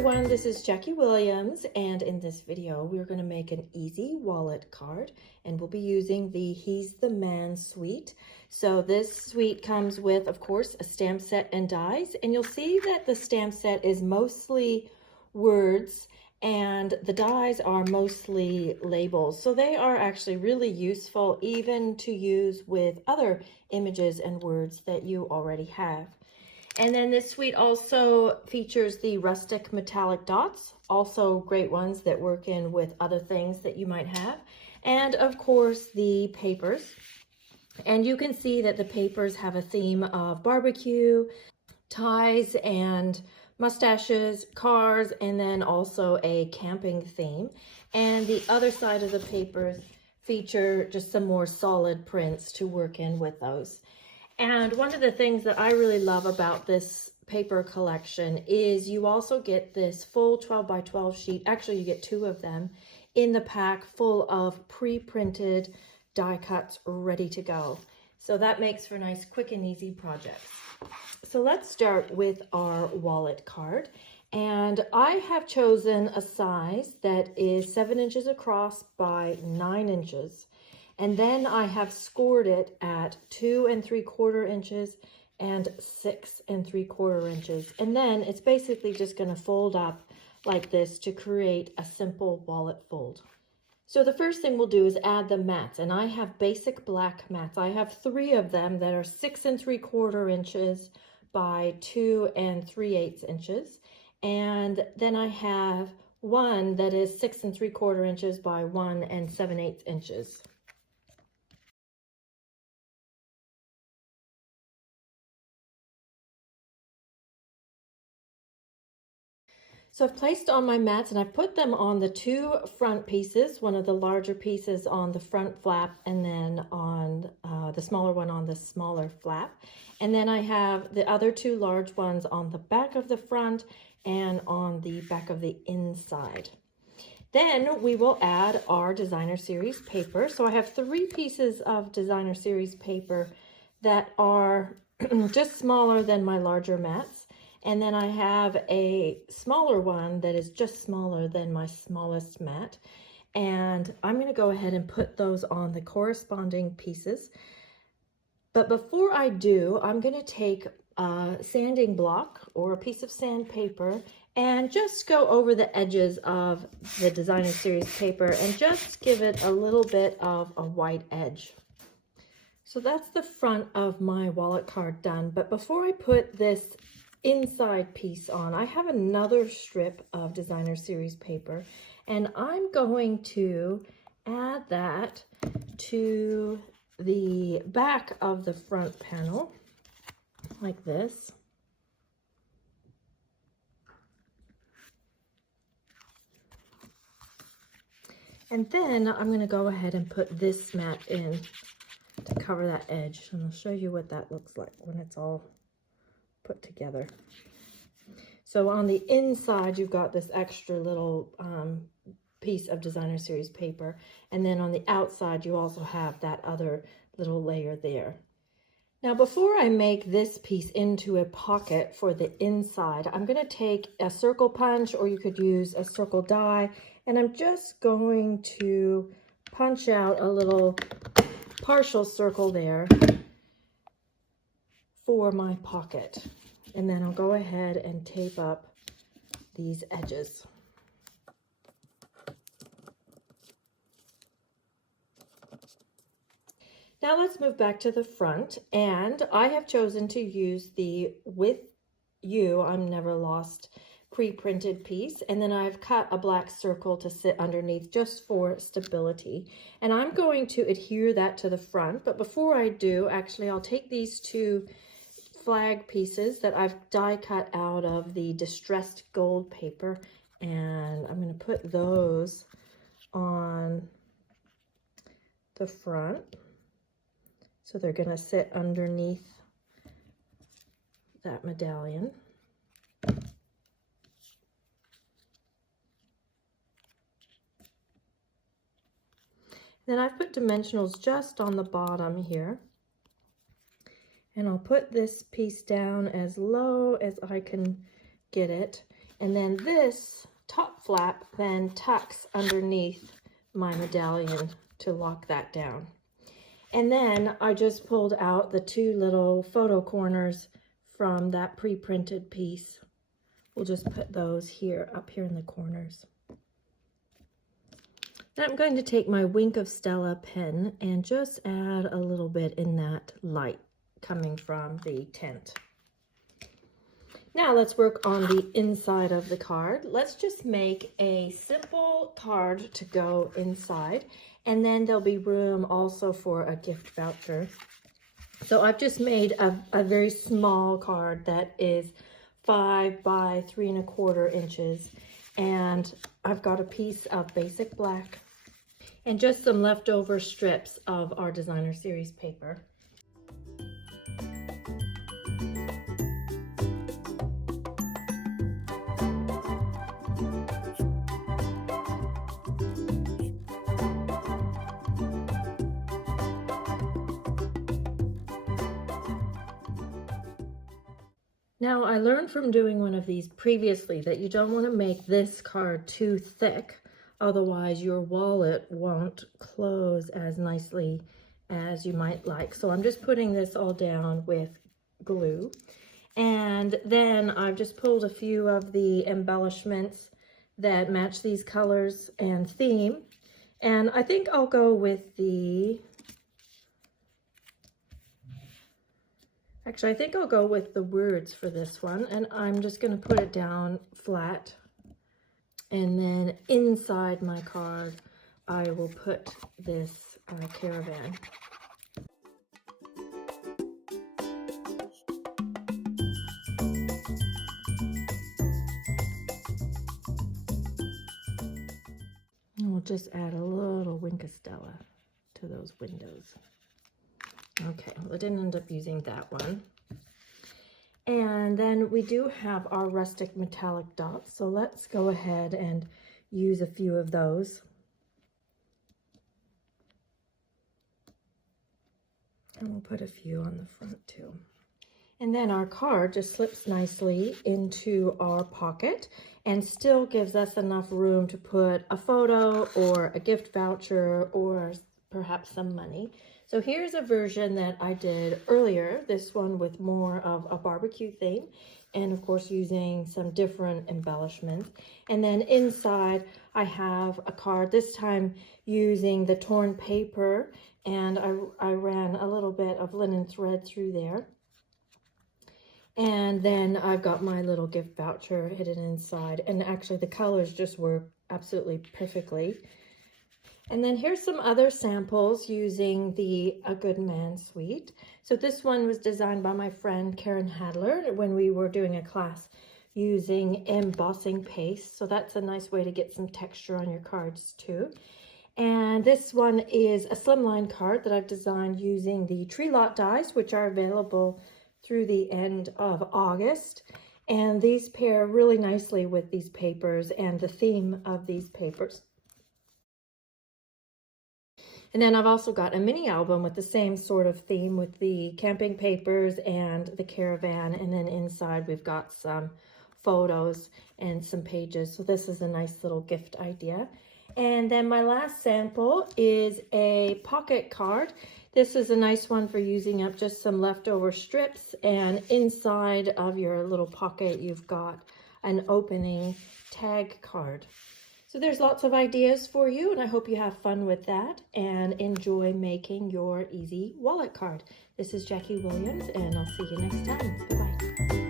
everyone, this is Jackie Williams, and in this video we're going to make an easy wallet card, and we'll be using the He's the Man suite. So this suite comes with, of course, a stamp set and dies, and you'll see that the stamp set is mostly words and the dies are mostly labels. So they are actually really useful even to use with other images and words that you already have. And then this suite also features the rustic metallic dots, also great ones that work in with other things that you might have. And of course the papers. And you can see that the papers have a theme of barbecue, ties and mustaches, cars, and then also a camping theme. And the other side of the papers feature just some more solid prints to work in with those. And one of the things that I really love about this paper collection is you also get this full 12 by 12 sheet. Actually, you get two of them in the pack full of pre-printed die cuts ready to go. So that makes for nice, quick and easy projects. So let's start with our wallet card. And I have chosen a size that is 7 inches across by 9 inches. And then I have scored it at 2 3/4 inches and 6 3/4 inches. And then it's basically just going to fold up like this to create a simple wallet fold. So the first thing we'll do is add the mats. And I have basic black mats. I have 3 of them that are 6 3/4 inches by 2 3/8 inches. And then I have one that is 6 3/4 inches by 1 7/8 inches. So I've placed on my mats and I've put them on the 2 front pieces, one of the larger pieces on the front flap and then on the smaller one on the smaller flap. And then I have the other 2 large ones on the back of the front and on the back of the inside. Then we will add our designer series paper. So I have 3 pieces of designer series paper that are just smaller than my larger mats. And then I have a smaller one that is just smaller than my smallest mat. And I'm going to go ahead and put those on the corresponding pieces. But before I do, I'm going to take a sanding block or a piece of sandpaper and just go over the edges of the designer series paper and just give it a little bit of a white edge. So that's the front of my wallet card done. But before I put this inside piece on, I have another strip of designer series paper and I'm going to add that to the back of the front panel like this. And then I'm going to go ahead and put this mat in to cover that edge, and I'll show you what that looks like when it's all put together. So on the inside you've got this extra little piece of designer series paper, and then on the outside you also have that other little layer there. Now before I make this piece into a pocket for the inside, I'm going to take a circle punch, or you could use a circle die, and I'm just going to punch out a little partial circle there for my pocket. And then I'll go ahead and tape up these edges. Now let's move back to the front, and I have chosen to use the With You I'm Never Lost pre-printed piece, and then I've cut a black circle to sit underneath just for stability. And I'm going to adhere that to the front, but before I do, actually I'll take these 2 flag pieces that I've die cut out of the distressed gold paper, and I'm going to put those on the front. So they're going to sit underneath that medallion. Then I've put dimensionals just on the bottom here. And I'll put this piece down as low as I can get it. And then this top flap then tucks underneath my medallion to lock that down. And then I just pulled out the two little photo corners from that pre-printed piece. We'll just put those here, up here in the corners. Then I'm going to take my Wink of Stella pen and just add a little bit in that light coming from the tint. Now let's work on the inside of the card. Let's just make a simple card to go inside, and then there'll be room also for a gift voucher. So I've just made a very small card that is 5 by 3 1/4 inches, and I've got a piece of basic black and just some leftover strips of our designer series paper. Now, I learned from doing one of these previously that you don't want to make this card too thick, otherwise your wallet won't close as nicely as you might like. So I'm just putting this all down with glue. And then I've just pulled a few of the embellishments that match these colors and theme. And I think I'll go with the... Actually, I think I'll go with the words for this one, and I'm just going to put it down flat. And then inside my card, I will put this caravan. And we'll just add a little Wink of Stella to those windows. Okay, well, I didn't end up using that one. And then we do have our rustic metallic dots, so let's go ahead and use a few of those. And we'll put a few on the front too. And then our card just slips nicely into our pocket and still gives us enough room to put a photo or a gift voucher or perhaps some money. So here's a version that I did earlier, this one with more of a barbecue theme, and of course using some different embellishments. And then inside I have a card, this time using the torn paper, and I ran a little bit of linen thread through there. And then I've got my little gift voucher hidden inside, and actually the colors just work absolutely perfectly. And then here's some other samples using the A Good Man suite. So this one was designed by my friend Karen Hadler when we were doing a class using embossing paste. So that's a nice way to get some texture on your cards too. And this one is a slimline card that I've designed using the tree lot dies, which are available through the end of August. And these pair really nicely with these papers and the theme of these papers. And then I've also got a mini album with the same sort of theme with the camping papers and the caravan. And then inside we've got some photos and some pages. So this is a nice little gift idea. And then my last sample is a pocket card. This is a nice one for using up just some leftover strips. And inside of your little pocket, you've got an opening tag card. So there's lots of ideas for you, and I hope you have fun with that and enjoy making your easy wallet card. This is Jackie Williams, and I'll see you next time. Bye-bye.